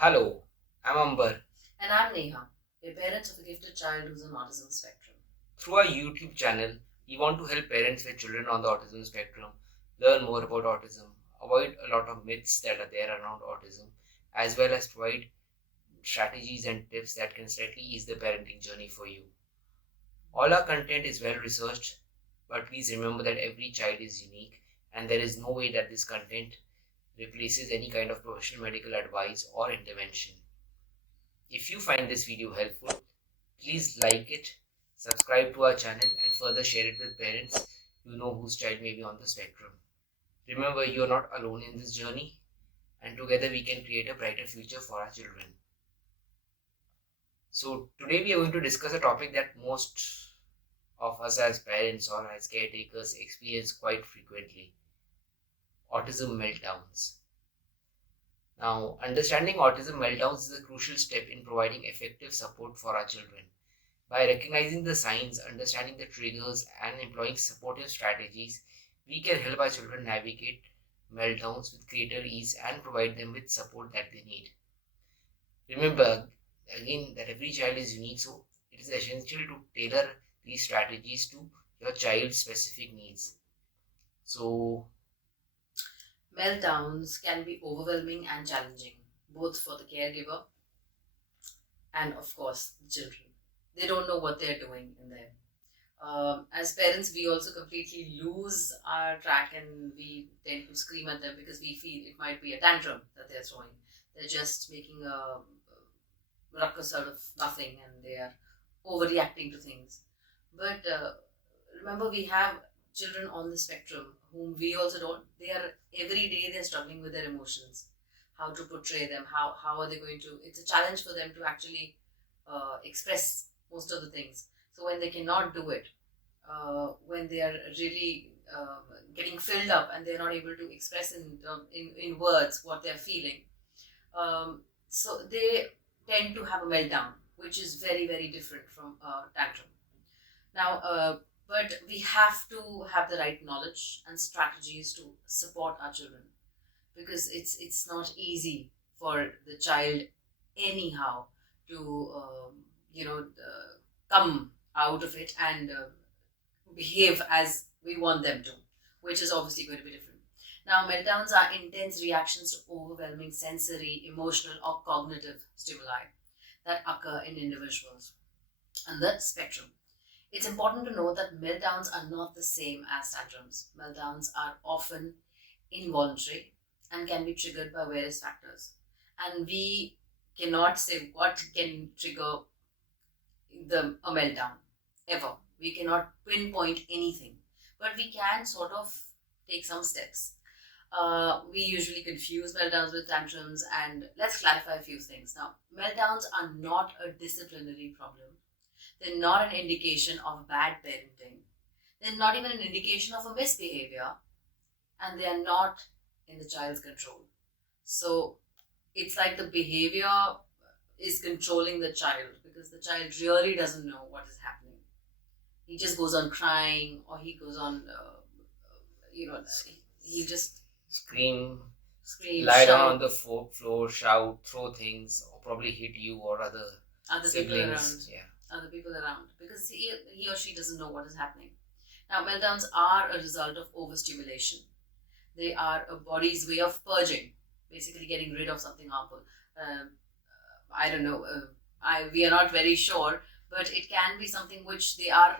Hello, I'm Amber. And I'm Neha, a parent of a gifted child who's on autism spectrum. Through our YouTube channel, we want to help parents with children on the autism spectrum learn more about autism, avoid a lot of myths that are there around autism, as well as provide strategies and tips that can slightly ease the parenting journey for you. All our content is well researched, but please remember that every child is unique and there is no way that this content replaces any kind of professional medical advice or intervention. If you find this video helpful, please like it, subscribe to our channel, and further share it with parents you know whose child may be on the spectrum. Remember, you are not alone in this journey, and together we can create a brighter future for our children. So, today we are going to discuss a topic that most of us as parents or as caretakers experience quite frequently: autism meltdowns. Now, understanding autism meltdowns is a crucial step in providing effective support for our children. By recognizing the signs, understanding the triggers, and employing supportive strategies, we can help our children navigate meltdowns with greater ease and provide them with support that they need. Remember, again, that every child is unique, so it is essential to tailor these strategies to your child's specific needs. So, Meltdowns can be overwhelming and challenging, both for the caregiver and, of course, the children. They don't know what they're doing in there. As parents, we also completely lose our track and we tend to scream at them because we feel it might be a tantrum that they're throwing. They're just making a ruckus out of nothing and they are overreacting to things. But remember, we have children on the spectrum whom we also don't. They are every day they're struggling with their emotions, how to portray them, how are they going to. It's a challenge for them to actually express most of the things. So when they cannot do it, when they are really getting filled up and they're not able to express in words what they're feeling, so they tend to have a meltdown, which is very, very different from tantrum. Now, but we have to have the right knowledge and strategies to support our children because it's not easy for the child anyhow to come out of it and behave as we want them to, which is obviously going to be different. Now, meltdowns are intense reactions to overwhelming sensory, emotional, or cognitive stimuli that occur in individuals on the spectrum. It's important to know that meltdowns are not the same as tantrums. Meltdowns are often involuntary and can be triggered by various factors. And we cannot say what can trigger a meltdown ever. We cannot pinpoint anything, but we can sort of take some steps. We usually confuse meltdowns with tantrums, and let's clarify a few things. Now, meltdowns are not a disciplinary problem. They're not an indication of bad parenting. They're not even an indication of a misbehavior, and they are not in the child's control. So it's like the behavior is controlling the child because the child really doesn't know what is happening. He just goes on crying, or he goes on, he just scream, lie down on the floor, shout, throw things, or probably hit you or other people siblings. Around. Yeah. Other people around because he or she doesn't know what is happening. Now, meltdowns are a result of overstimulation. They are a body's way of purging, basically getting rid of something harmful. I don't know. We are not very sure, but it can be something which they are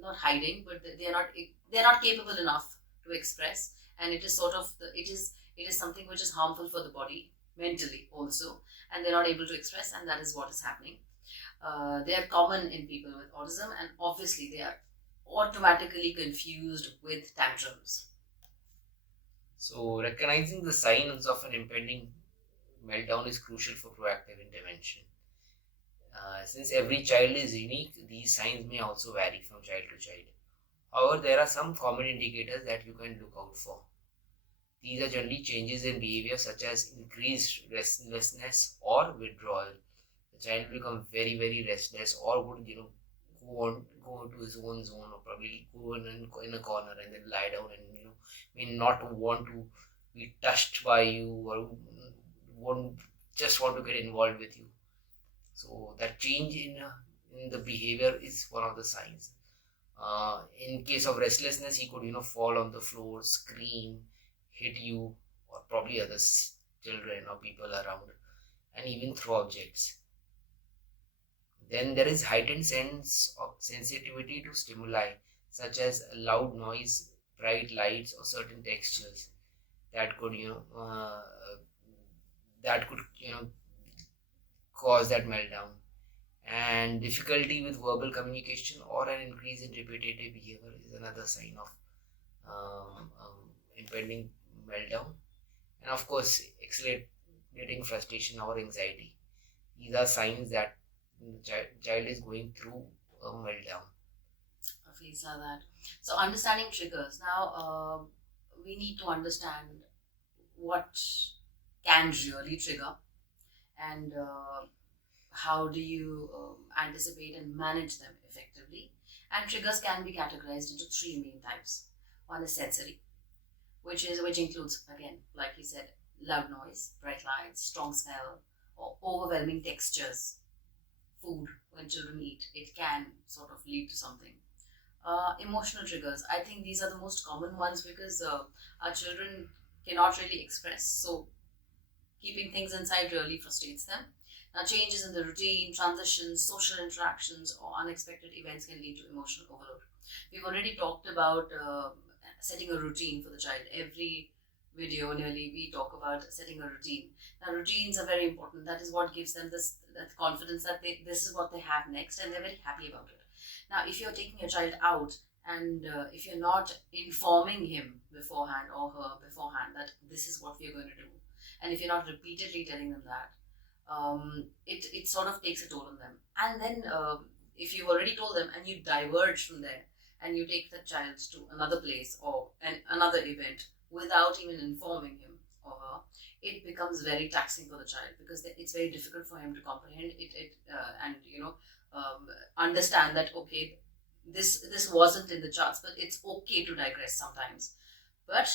not hiding, but they're not capable enough to express, and it is sort of it is something which is harmful for the body mentally also, and they're not able to express, and that is what is happening. They are common in people with autism, and obviously they are automatically confused with tantrums. So, recognizing the signs of an impending meltdown is crucial for proactive intervention. Since every child is unique, these signs may also vary from child to child. However, there are some common indicators that you can look out for. These are generally changes in behavior such as increased restlessness or withdrawal. The child will become very, very restless or would, go into his own zone or probably go in a corner and then lie down and, may not want to be touched by you or won't just want to get involved with you. So that change in the behavior is one of the signs. In case of restlessness, he could fall on the floor, scream, hit you, or probably other children or people around, and even throw objects. Then there is heightened sense of sensitivity to stimuli such as loud noise, bright lights, or certain textures that could cause that meltdown. And difficulty with verbal communication or an increase in repetitive behavior is another sign of impending meltdown. And of course, accelerating frustration or anxiety. These are signs that the child is going through a meltdown. A phase like that. So understanding triggers. Now, we need to understand what can really trigger, and how do you anticipate and manage them effectively. And triggers can be categorized into three main types. One is sensory, which includes, again, like he said, loud noise, bright lights, strong smell, or overwhelming textures. Food, when children eat, it can sort of lead to something. Emotional triggers, I think these are the most common ones because our children cannot really express, so keeping things inside really frustrates them. Now, changes in the routine, transitions, social interactions, or unexpected events can lead to emotional overload. We've already talked about setting a routine for the child. Every video nearly we talk about setting a routine. Now, routines are very important. That is what gives them that confidence that this is what they have next, and they're very happy about it. Now, if you're taking your child out and if you're not informing him beforehand or her beforehand that this is what we're going to do, and if you're not repeatedly telling them that, it sort of takes a toll on them. And then if you've already told them and you diverge from there and you take the child to another place or another event without even informing him or her, it becomes very taxing for the child because it's very difficult for him to comprehend it and understand that, okay, this wasn't in the charts, but it's okay to digress sometimes. But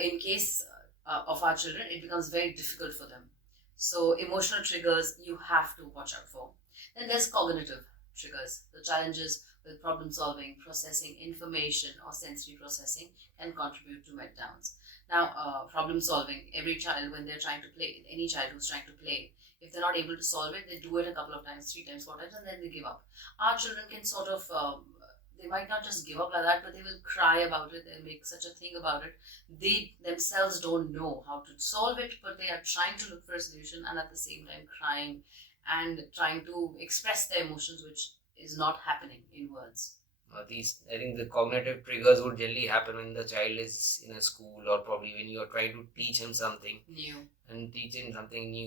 in case of our children, it becomes very difficult for them. So emotional triggers you have to watch out for. Then there's cognitive triggers. The challenges with problem solving, processing information, or sensory processing can contribute to meltdowns. Now, problem solving, every child, when they're trying to play, any child who's trying to play, if they're not able to solve it, they do it a couple of times, 3 times, 4 times, and then they give up. Our children can sort of, they might not just give up like that, but they will cry about it, they'll make such a thing about it. They themselves don't know how to solve it, but they are trying to look for a solution and at the same time crying and trying to express their emotions, which is not happening in words. I think the cognitive triggers would generally happen when the child is in a school, or probably when you are trying to teach him something new,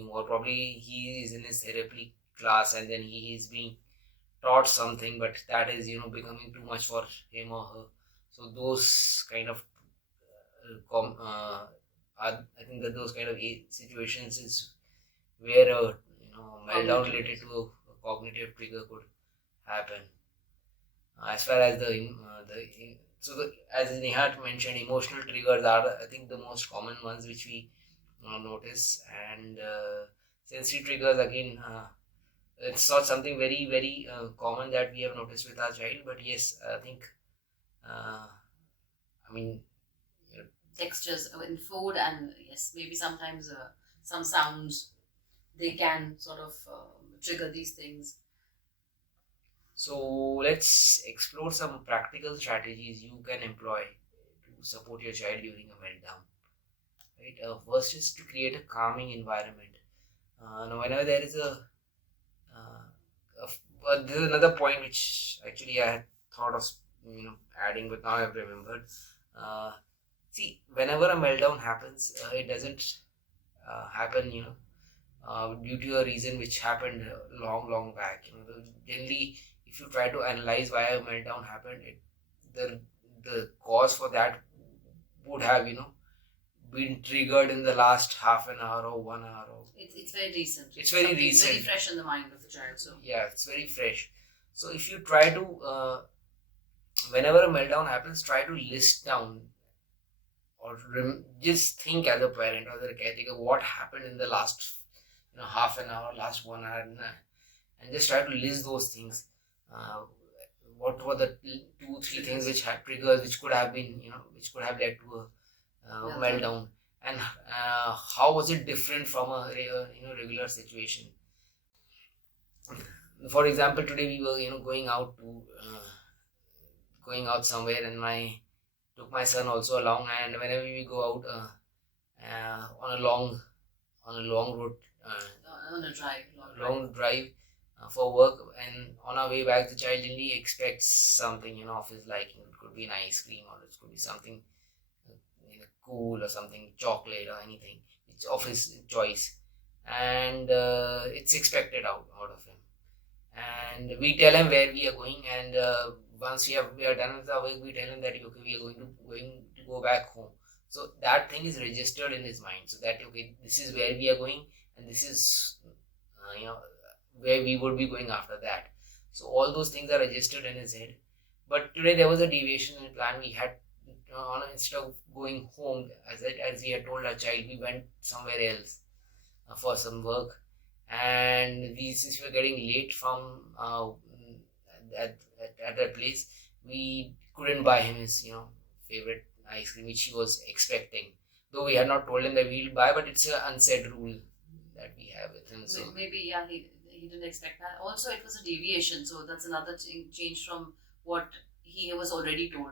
or probably he is in his therapy class and then he is being taught something, but that is becoming too much for him or her. So those kind of I think that those kind of situations is where a meltdown related to a cognitive trigger could happen. As far as as Nihat mentioned, emotional triggers are, I think, the most common ones which we notice, and sensory triggers, again, it's not something very very common that we have noticed with our child, but yes, I think textures in food, and yes, maybe sometimes some sounds, they can sort of trigger these things. So let's explore some practical strategies you can employ to support your child during a meltdown. Right. First is to create a calming environment. Now, whenever there is there's another point which actually I had thought of adding, but now I've remembered. See, whenever a meltdown happens, it doesn't happen due to a reason which happened long back. Generally, if you try to analyze why a meltdown happened, the cause for that would have been triggered in the last half an hour or 1 hour. It's very recent. It's very recent. Very fresh in the mind of the child. So yeah, it's very fresh. So if you try to, whenever a meltdown happens, try to list down or just think as a parent or the caretaker what happened in the last half an hour, last 1 hour, and just try to list those things. What were the 2-3 things which had triggers, which could have been, which could have led to a meltdown, and how was it different from a regular situation? For example, today we were going out somewhere, and took my son also along, and whenever we go out on a long road, on a drive, long drive for work, and on our way back the child really expects something of his liking. It could be an ice cream, or it could be something cool, or something chocolate, or anything. It's of his choice, and it's expected out of him. And we tell him where we are going, and once we are done with our work, we tell him that okay, we are going to go back home. So that thing is registered in his mind, so that okay, this is where we are going, and this is where we would be going after that. So all those things are registered in his head. But today there was a deviation in the plan. We had instead of going home, as we had told our child, we went somewhere else for some work, and since we were getting late from at that place, we couldn't buy him his favorite ice cream which he was expecting, though we had not told him that we'll buy, but it's an unsaid rule that we have with him. So maybe he didn't expect that. Also, it was a deviation, so that's another change from what he was already told.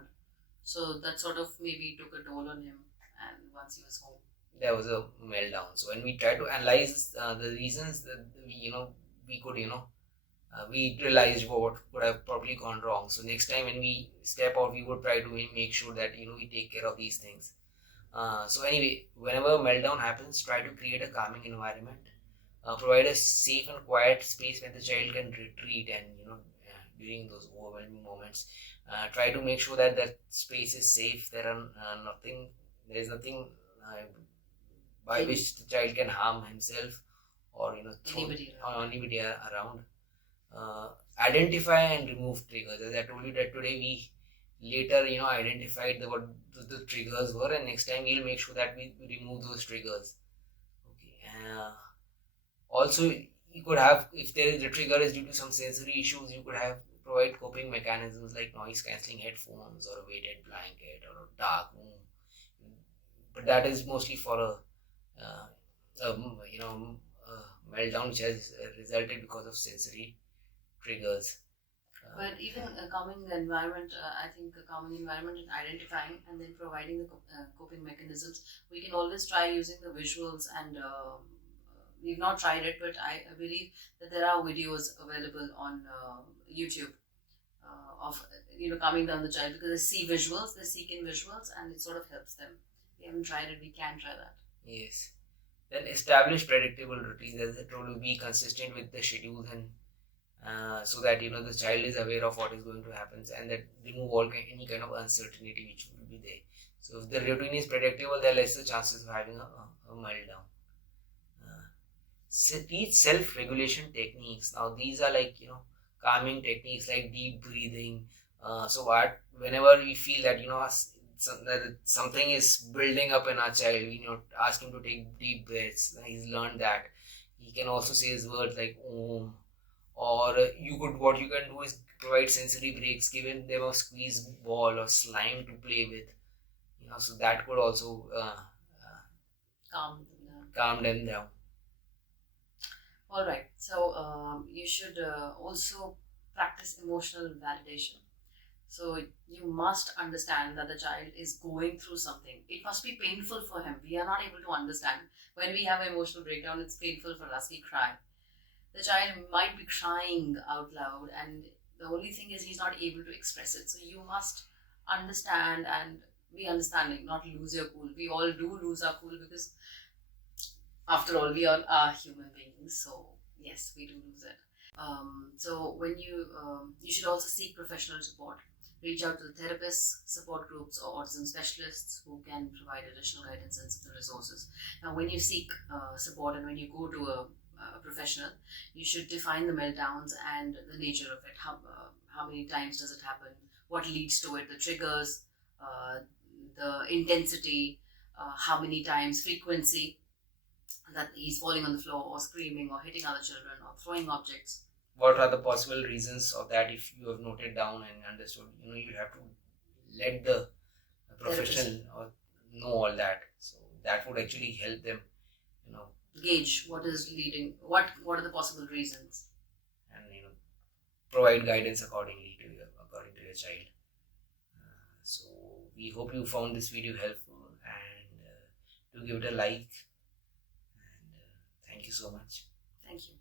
So that sort of maybe took a toll on him, and once he was home, there was a meltdown. So when we try to analyze the reasons, that we could we realized what could have probably gone wrong. So next time when we step out, we would try to make sure that we take care of these things. So anyway, whenever meltdown happens, try to create a calming environment. Provide a safe and quiet space where the child can retreat, and during those overwhelming moments, try to make sure that that space is safe. There is nothing by which the child can harm himself, or throw anybody around. Identify and remove triggers. As I told you that today we later identified what the triggers were, and next time we'll make sure that we remove those triggers. Okay. Also, you could have, if the trigger is due to some sensory issues, you could have provide coping mechanisms like noise cancelling headphones, or a weighted blanket, or a dark room. But that is mostly for a meltdown which has resulted because of sensory triggers. But even a calming environment, I think a calming environment in identifying and then providing the coping mechanisms, we can always try using the visuals, and we've not tried it, but I believe that there are videos available on YouTube of calming down the child, because they see visuals, they seek in visuals, and it sort of helps them. We haven't tried it, we can try that. Yes. Then establish predictable routines. As I told you, be consistent with the schedules, and so that the child is aware of what is going to happen, and that remove any kind of uncertainty which will be there. So if the routine is predictable, there are lesser chances of having a meltdown. Teach self-regulation techniques. Now these are like calming techniques like deep breathing. So whenever we feel that that something is building up in our child, we ask him to take deep breaths. He's learned that. He can also say his words like Om, or what you can do is provide sensory breaks, giving them a squeeze ball or slime to play with. So that could also calm them down. All right. So you should also practice emotional validation. So you must understand that the child is going through something. It must be painful for him. We are not able to understand. When we have an emotional breakdown, it's painful for us. We cry. The child might be crying out loud, and the only thing is he's not able to express it. So you must understand and be understanding, not lose your cool. We all do lose our cool, because after all, we all are human beings. So yes, we do lose it. So when you should also seek professional support. Reach out to the therapists, support groups, or autism specialists who can provide additional guidance and resources. Now, when you seek support, and when you go to a professional, you should define the meltdowns and the nature of it. How many times does it happen? What leads to it? The triggers, the intensity, how many times, frequency. that he's falling on the floor or screaming or hitting other children or throwing objects. What are the possible reasons of that? If you have noted down and understood, you have to let the professional or know all that. So that would actually help them, gauge what is leading, what are the possible reasons, and provide guidance according to your child. So we hope you found this video helpful, and to give it a like, and thank you so much. Thank you.